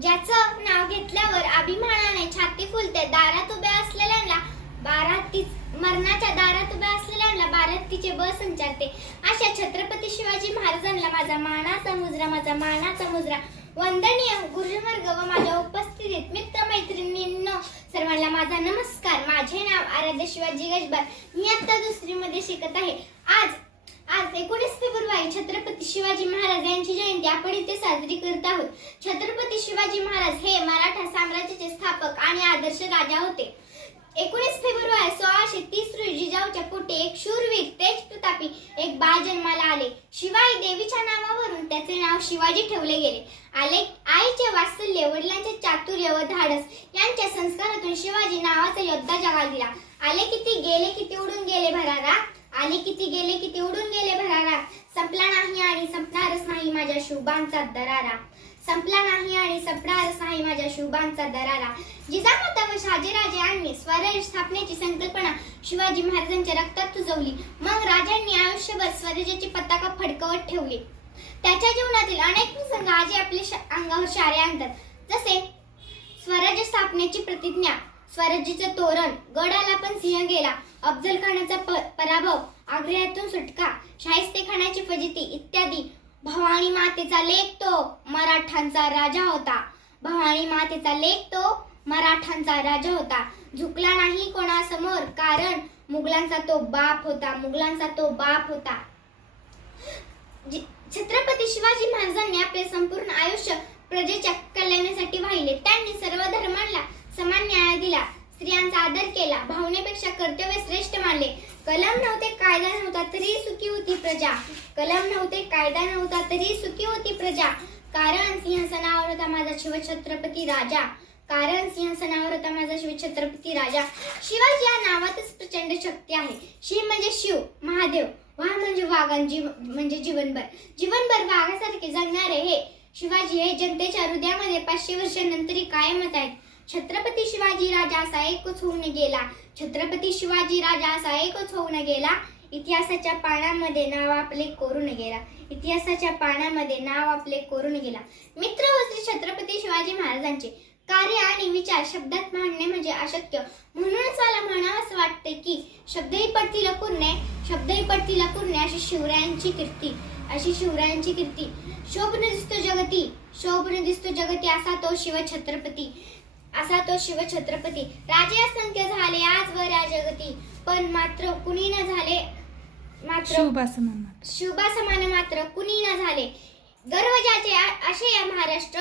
ज्याचं नाव घेतल्यावर अभिमानाने छाती फुलते, दारात उभ्या असलेल्यांना मरणाच्या दारात उभ्या असलेल्यांना बारातीचे बळ संचारते, अशा छत्रपती शिवाजी महाराजांना माझा मानाचा मुजरा. वंदनीय गुरुवर्ग व माझ्या उपस्थितीत मित्र मैत्रिणींनो सर्वांना माझा नमस्कार. माझे नाव आराध्य शिवाजी गजबार. मी आता 2री मध्ये शिकत आहे. आज 19 फेब्रुवारी छत्रपती शिवाजी महाराज यांची जयंती आपण इथे साजरी करत आहोत. छत्रपती शिवाजी महाराज हे मराठा साम्राज्याचे स्थापक आणि आदर्श राजा होते. 19 फेब्रुवारी 1630 रोजी जिजाऊच्या पोटी एक शूरवीर तेज प्रतापी एक बाळ जन्माला आले. शिवाई देवीच्या नावावरून त्याचे नाव शिवाजी ठेवले गेले. आईचे वात्सल्य, वडिलांचे चातुर्य व धाडस यांच्या संस्कारातून शिवाजी नावाचा योद्धा जगाला दिला. आले किती गेले किती उडून गेले भरारा, आले किती गेले किती उडून गेले भरारा. संपला नाही आणि संपणारच नाही माझ्या शुभांचा दरारा. संपला नाही आणि संपणारच नाही माझ्या शुभांचा दरारा. जिजामाता व शहाजीराजे यांनी स्वराज्य स्थापनेची संकल्पना शिवाजी महाराजांच्या रक्तात रुजवली. मग राजांनी आयुष्यभर स्वराज्याची पताका फडकवत ठेवली. त्याच्या जीवनातील अनेक प्रसंग आजी आपल्या अंगावर शारे आणतात. जसे स्वराज्य स्थापनेची प्रतिज्ञा, स्वराज्याचे तोरण, गडाला पण सिंह गेला, अफजल खानाचा पराभव, आग्र्यातून सुटका, शाहिस्तेखानाची फजिती इत्यादी. भवानी मातेचा लेक तो मराठांचा राजा होता. भवानी मातेचा लेक तो मराठांचा राजा होता. झुकला नाही कोणासमोर, कारण मुघलांचा तो बाप होता. छत्रपती शिवाजी महाराजांनी आपले संपूर्ण आयुष्य प्रजेच्या कल्याणासाठी वाहिले. त्यांनी सर्व धर्मांना समान न्याय दिला, स्त्रियांचा आदर केला, भावनेपेक्षा कर्तव्य श्रेष्ठ मानले. कलम नव्हते, कायदा नव्हता, तरी सुखी होती प्रजा. कलम नव्हते, कायदा नव्हता, तरी सुखी होती प्रजा. कारण सिंहासनावर होता माझा शिवछत्रपती राजा. शिवाजी या नावातच प्रचंड शक्ती आहे. शिव म्हणजे शिव, महादेव. वाघ म्हणजे वाघ म्हणजे जीवनभर वाघासारखे जगणारे हे शिवाजी हे जनतेच्या हृदयामध्ये 500 वर्षांनंतरही कायमच आहेत. छत्रपती शिवाजी राजा असा एकच होऊन गेला. इतिहासाच्या पानामध्ये नाव आपले कोरून गेला. मित्र हो, श्री छत्रपती शिवाजी महाराजांचे कार्य आणि विचार शब्दात मांडणे म्हणजे अशक्य. म्हणूनच मला म्हणावंसं वाटते की शब्दही पडतील अपूर्णे अशी शिवरायांची कीर्ती. शोभन दिसतो जगती असा तो शिवछत्रपती. राजे असंख्य झाले आजवर या जगती, पण मात्र कुणी न झाले शुभासमान मात्र कुणी न झाले. गर्व ज्याचे असे या महाराष्ट्र